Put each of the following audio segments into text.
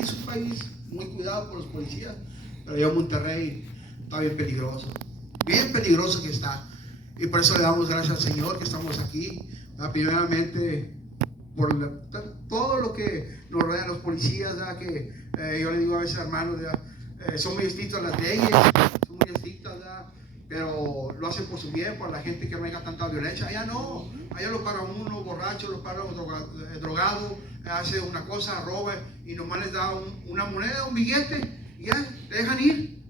Es un país muy cuidado por los policías, pero yo Monterrey está bien peligroso que está. Y por eso le damos gracias al Señor que estamos aquí. Primeramente por todo lo que nos rodean los policías, que yo le digo a veces, hermanos, son muy estrictos las leyes, son muy estrictas, pero lo hacen por su bien, por la gente que no haya tanta violencia. Allá no, allá lo para uno borracho, lo para drogado, hace una cosa, roba y nomás les da una moneda, un billete y ya, te dejan ir.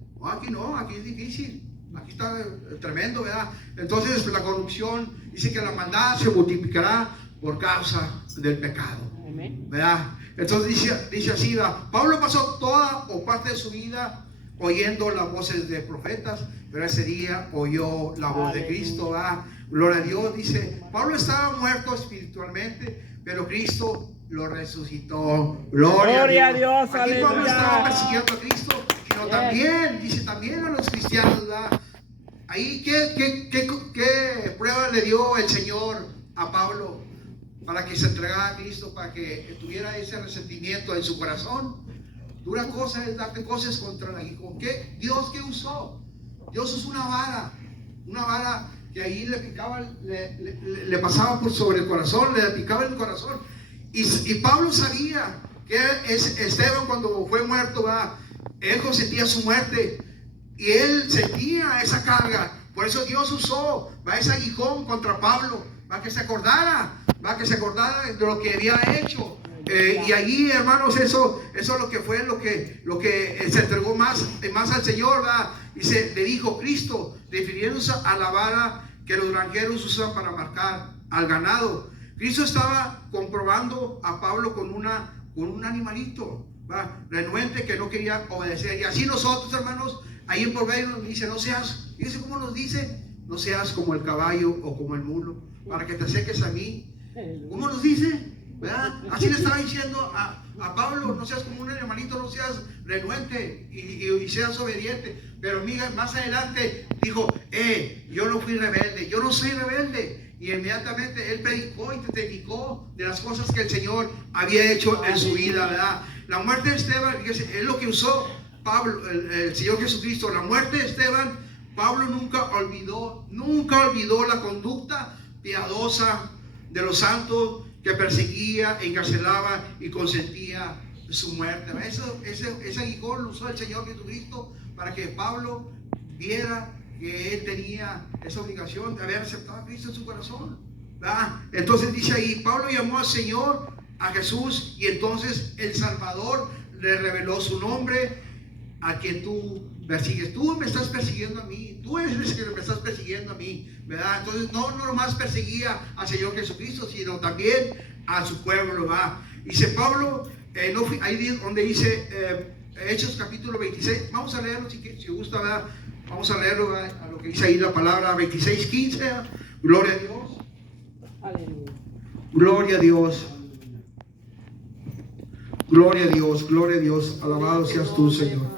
No, aquí es difícil. Aquí está tremendo, ¿verdad? Entonces la corrupción dice que la maldad se multiplicará por causa del pecado, ¿verdad? Entonces dice así, ¿verdad? Pablo pasó toda o parte de su vida oyendo las voces de profetas, pero ese día oyó la voz de Cristo, ¿verdad? Gloria a Dios. Dice, Pablo estaba muerto espiritualmente, pero Cristo lo resucitó. Gloria a Dios. Aquí Pablo estaba persiguiendo a Cristo, sino también, dice, también a los cristianos, ¿verdad? Ahí, ¿qué prueba le dio el Señor a Pablo para que se entregara a Cristo, para que tuviera ese resentimiento en su corazón? Dura cosa es darte cosas contra la hijo. ¿Qué? Dios, ¿qué usó? Dios usó una vara que ahí le picaba, le pasaba por sobre el corazón, le picaba el corazón. Y Pablo sabía que Esteban, cuando fue muerto, él sentía su muerte. Y él sentía esa carga. Por eso Dios usó ese aguijón contra Pablo, para que se acordara de lo que había hecho. Y allí, hermanos, eso es lo que fue, lo que se entregó más al Señor, ¿verdad? Y le dijo Cristo, refiriéndose a la vara que los granjeros usan para marcar al ganado. Cristo estaba comprobando a Pablo con un animalito, renuente, que no quería obedecer. Y así nosotros, hermanos, ahí en Proverbios nos dice, fíjense cómo nos dice, no seas como el caballo o como el mulo, para que te acerques a mí. ¿Cómo nos dice? ¿Verdad? Así le estaba diciendo a Pablo, no seas como un animalito, no seas renuente y seas obediente. Pero amiga, más adelante dijo, yo no fui rebelde, yo no soy rebelde. Y inmediatamente él predicó y testificó de las cosas que el Señor había hecho en su vida, ¿verdad? La muerte de Esteban, es lo que usó Pablo, el Señor Jesucristo. La muerte de Esteban, Pablo nunca olvidó la conducta piadosa de los santos que perseguía, encarcelaba y consentía su muerte. Ese aguijón lo usó el Señor Jesucristo para que Pablo viera que él tenía esa obligación de haber aceptado a Cristo en su corazón, ¿verdad? Entonces dice ahí, Pablo llamó al Señor, a Jesús, y entonces el Salvador le reveló su nombre, a quien tú persigues. Tú me estás persiguiendo a mí, tú eres el que me estás persiguiendo a mí, ¿verdad? Entonces no nomás perseguía al Señor Jesucristo, sino también a su pueblo, ¿verdad? Dice Pablo, ahí donde dice Hechos capítulo 26, vamos a leerlo si gusta, ¿verdad? Vamos a leerlo, ¿verdad? A lo que dice ahí la palabra 26:15. Gloria a Dios. Aleluya. Gloria a Dios. Gloria a Dios, gloria a Dios. Alabado seas tú, Señor.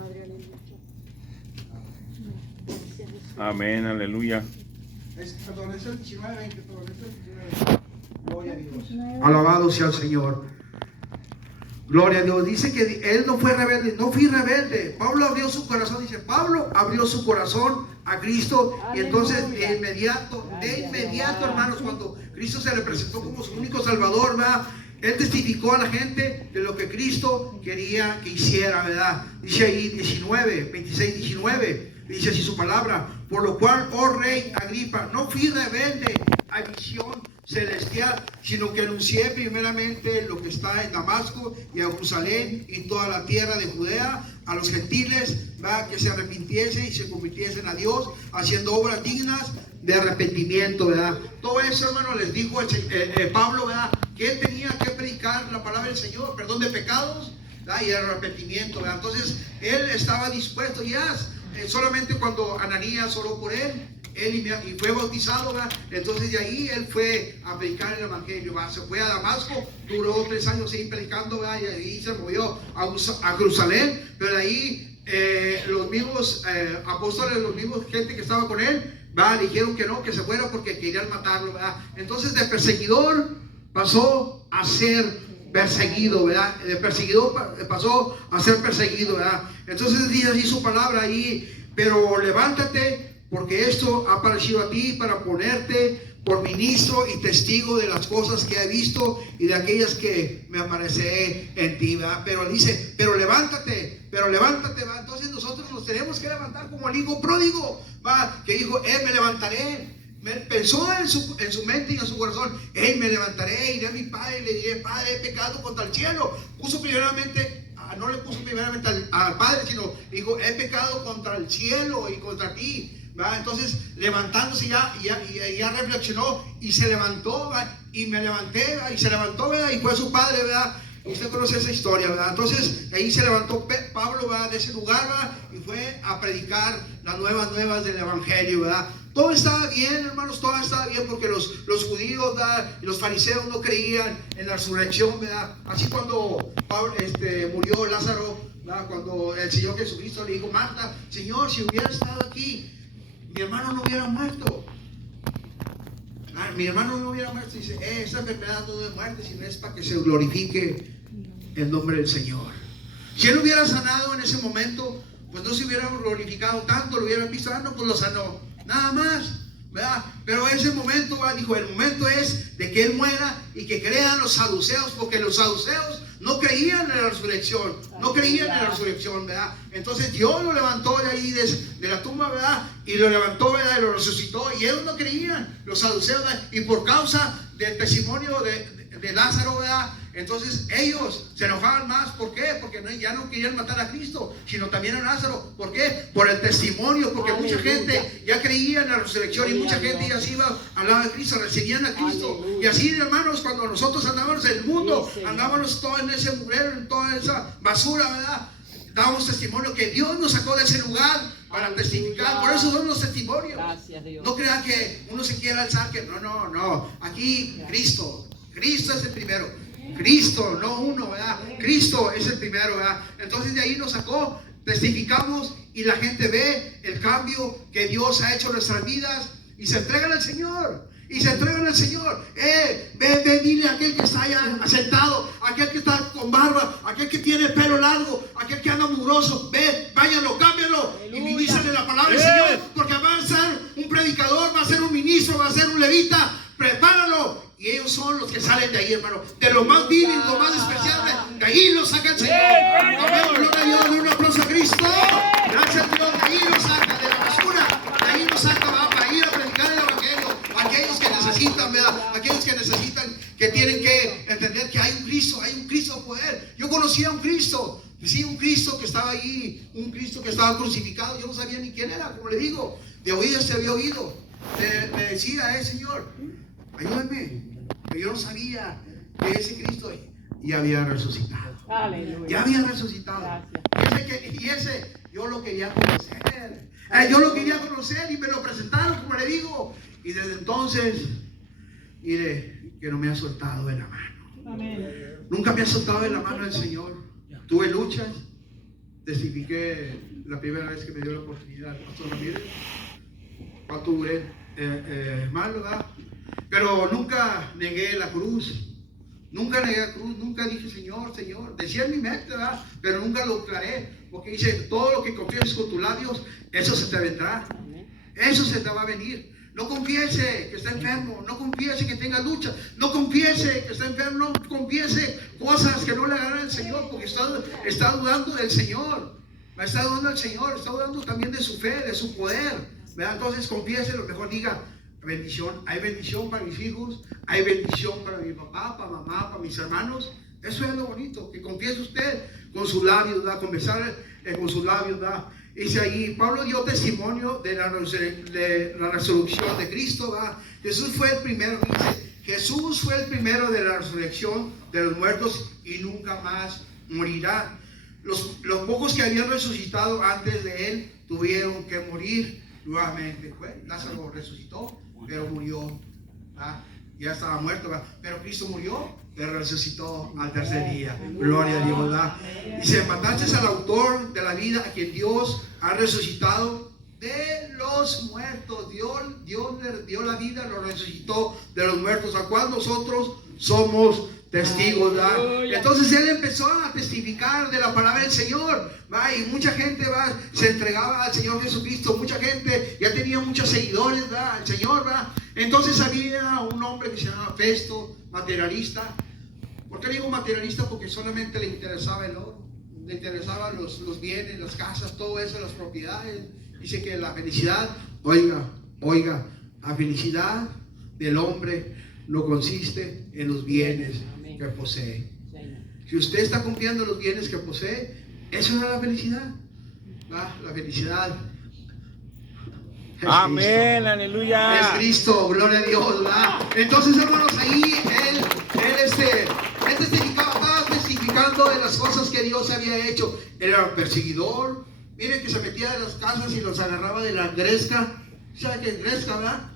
Amén, aleluya. Perdón, es el 19:20, perdón, es el 19:20. Gloria a Dios. Alabado sea el Señor. Gloria a Dios. Dice que él no fue rebelde, no fui rebelde. Pablo abrió su corazón, dice, Pablo abrió su corazón a Cristo. Aleluya. Y entonces de inmediato, hermanos, cuando Cristo se le presentó como su único Salvador, ¿verdad? Él testificó a la gente de lo que Cristo quería que hiciera, ¿verdad? Dice ahí 26:19, dice así su palabra, por lo cual, oh rey Agripa, no fui rebelde a visión celestial, sino que anuncié primeramente lo que está en Damasco y a Jerusalén y toda la tierra de Judea, a los gentiles, ¿verdad? Que se arrepintiesen y se convirtiesen a Dios, haciendo obras dignas de arrepentimiento, ¿verdad? Todo eso, hermano, les dijo Pablo, ¿verdad? Que él tenía que predicar la palabra del Señor, perdón de pecados, ¿verdad? Y el arrepentimiento, ¿verdad? Entonces él estaba dispuesto ya, solamente cuando Ananías oró por él y fue bautizado, ¿verdad? Entonces de ahí él fue a predicar el evangelio, ¿verdad? Se fue a Damasco, duró 3 años ahí predicando, ¿verdad? Y ahí se movió a Jerusalén, pero de ahí los mismos apóstoles, los mismos gente que estaba con él, ¿verdad? Dijeron que no, que se fuera porque querían matarlo, ¿verdad? Entonces de perseguidor pasó a ser perseguido, ¿verdad? De perseguido pasó a ser perseguido, ¿verdad? Entonces dice así su palabra ahí: pero levántate, porque esto ha aparecido a ti para ponerte por ministro y testigo de las cosas que he visto y de aquellas que me apareceré en ti, ¿verdad? Pero dice, pero levántate, ¿verdad? Entonces nosotros nos tenemos que levantar como el hijo pródigo, ¿va? Que dijo, me levantaré. Pensó en su mente y en su corazón, me levantaré, iré a mi padre y le diré, Padre, he pecado contra el cielo. No le puso primeramente al Padre, sino dijo, he pecado contra el cielo y contra ti, ¿verdad? Entonces levantándose ya reflexionó y se levantó, ¿verdad? Y me levanté, ¿verdad? Y se levantó, ¿verdad? Y fue a su padre, ¿verdad? Usted conoce esa historia, ¿verdad? Entonces ahí se levantó Pablo, ¿verdad? De ese lugar, ¿verdad? Y fue a predicar las nuevas del evangelio, ¿verdad? Todo estaba bien, hermanos, todo estaba bien, porque los judíos, ¿verdad? Y los fariseos no creían en la resurrección, ¿verdad? Así cuando murió Lázaro, ¿verdad? Cuando el Señor Jesucristo le dijo, Marta, Señor, si hubiera estado aquí, mi hermano no hubiera muerto. Mi hermano no hubiera muerto. Dice, esta enfermedad no es muerte, sino es para que se glorifique el nombre del Señor. Si él hubiera sanado en ese momento, pues no se hubiera glorificado tanto, lo hubieran visto, no, pues lo sanó, nada más, ¿verdad? Pero ese momento, ¿verdad? Dijo, el momento es de que él muera y que crean los saduceos, porque los saduceos no creían en la resurrección, ¿verdad? Entonces Dios lo levantó de ahí, de la tumba, ¿verdad? Y lo levantó, ¿verdad? Y lo resucitó, y ellos no creían, los saduceos, ¿verdad? Y por causa del testimonio de Lázaro, ¿verdad? Entonces ellos se enojaban más. ¿Por qué? Porque ya no querían matar a Cristo, sino también a Lázaro. ¿Por qué? Por el testimonio, porque mucha gente ya creía en la resurrección y mucha gente ya se iba al lado de Cristo, recibían a Cristo. Y así, hermanos, cuando nosotros andábamos en el mundo, andábamos todo en ese mugrero, en toda esa basura, ¿verdad? Dábamos testimonio que Dios nos sacó de ese lugar para testificar. Por eso son los testimonios. No crean que uno se quiera alzar, que no. Aquí Cristo es el primero. Cristo, no uno, ¿verdad? Cristo es el primero, ¿verdad? Entonces de ahí nos sacó, testificamos y la gente ve el cambio que Dios ha hecho en nuestras vidas y se entregan al Señor. Ve, dile a aquel que está allá sentado, aquel que está con barba, aquel que tiene pelo largo, aquel que anda mugroso, váyanlo, cámbialo y ministrale la palabra del Señor, porque va a ser un predicador, va a ser un ministro, va a ser un levita. Prepáralo. Y ellos son los que salen de ahí, hermano, de lo más vil y lo más despreciable, de ahí lo saca el Señor. Amén, gloria a Dios, un aplauso a Cristo. Gracias a Dios, de ahí lo saca, de la basura, de ahí lo saca, va para ir a predicar el evangelio. Aquellos que necesitan, ¿verdad? Aquellos que necesitan, que tienen que entender que hay un Cristo de poder. Yo conocía a un Cristo, sí, un Cristo que estaba ahí, un Cristo que estaba crucificado. Yo no sabía ni quién era, como le digo, de oídas se había oído. Me decía, Señor, ayúdame, pero yo no sabía que ese Cristo ya había resucitado. Aleluya. Ya había resucitado. Y ese yo lo quería conocer. Yo lo quería conocer y me lo presentaron, como le digo. Y desde entonces, mire, que no me ha soltado de la mano. Amén. Nunca me ha soltado de la mano el Señor. Tuve luchas, testifiqué la primera vez que me dio la oportunidad, Pastor Ramírez. ¿Cuánto duré? Mal, ¿verdad? Pero nunca negué la cruz. Nunca dije Señor. Decía en mi mente, ¿verdad? Pero nunca lo declaré. Porque dice, todo lo que confieses con tus labios, eso se te vendrá. Eso se te va a venir. No confiese que está enfermo. No confiese que tenga lucha. No confiese que está enfermo. No confiese cosas que no le agradan al Señor. Porque está dudando del Señor. Está dudando del Señor. Está dudando también de su fe, de su poder, ¿verdad? Entonces confiese, lo mejor diga, bendición. Hay bendición para mis hijos, hay bendición para mi papá, para mamá, para mis hermanos. Eso es lo bonito, que confiese usted con sus labios, ¿verdad? Confesar con sus labios, ¿verdad? Dice ahí, Pablo dio testimonio de la resurrección de Cristo, ¿verdad? Jesús fue el primero, dice, Jesús fue el primero de la resurrección de los muertos y nunca más morirá. Los pocos que habían resucitado antes de él tuvieron que morir nuevamente. Lázaro resucitó, pero murió, ¿verdad? Ya estaba muerto, ¿verdad? Pero Cristo murió, pero resucitó al tercer día. Gloria a Dios, ¿verdad? Dice, mataste al autor de la vida, a quien Dios ha resucitado de los muertos. Dios le dio la vida, lo resucitó de los muertos, a cual nosotros somos testigos, ¿verdad? Entonces él empezó a testificar de la palabra del Señor, ¿va? Y mucha gente, ¿va? Se entregaba al Señor Jesucristo. Mucha gente ya tenía muchos seguidores, ¿va? El Señor, ¿va? Entonces había un hombre que se llamaba Festo, materialista. ¿Por qué digo materialista? Porque solamente le interesaba el oro, le interesaban los bienes, las casas, todo eso, las propiedades. Dice que la felicidad, oiga, la felicidad del hombre no consiste en los bienes que posee. Si usted está confiando en los bienes que posee, eso no es la felicidad. La felicidad es Amén, Cristo. aleluya. Es Cristo, gloria a Dios, ¿verdad? Entonces, hermanos, ahí él testificaba, estaba testificando de las cosas que Dios había hecho. Él era perseguidor. Miren que se metía en las casas y los agarraba de la gresca. ¿Sabe qué es gresca, verdad?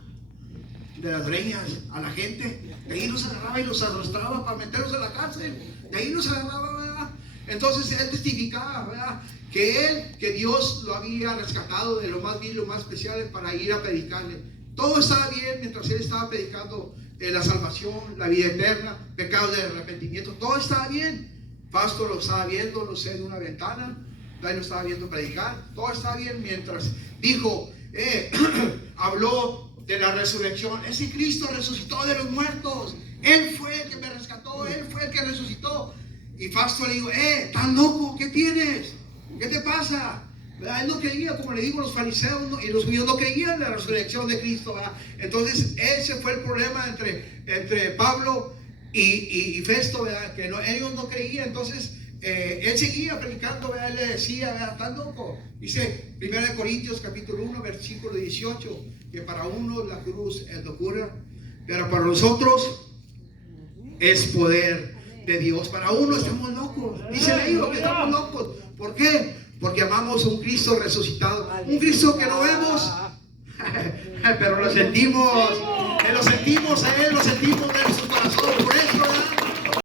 De las greñas a la gente. De ahí los agarraba y los arrastraba para meterlos en la cárcel. De ahí los agarraba, ¿verdad? Entonces él testificaba, ¿verdad? Que Dios lo había rescatado de lo más vil, lo más especial para ir a predicarle. Todo estaba bien mientras él estaba predicando la salvación, la vida eterna, pecados de arrepentimiento. Todo estaba bien. Pastor lo estaba viendo, no sé, de una ventana. Ahí lo estaba viendo predicar. Todo estaba bien mientras dijo, habló de la resurrección. Ese Cristo resucitó de los muertos. Él fue el que me rescató. Él fue el que resucitó. Y Fausto le dijo, ¿estás loco? ¿Qué tienes? ¿Qué te pasa? ¿Verdad? Él no creía, como le digo, los fariseos y los judíos no creían en la resurrección de Cristo, ¿verdad? Entonces ese fue el problema entre Pablo y Festo, ¿verdad? Que ellos no creían. Entonces él seguía predicando, ¿verdad? Él le decía, ¿verdad? ¿Estás loco? Dice 1 Corintios capítulo 1 versículo 18, que para uno la cruz es locura, pero para nosotros es poder de Dios. Para uno estamos locos, dicen ellos que estamos locos. ¿Por qué? Porque amamos a un Cristo resucitado, un Cristo que no vemos, pero lo sentimos a Él, lo sentimos de nuestro corazón.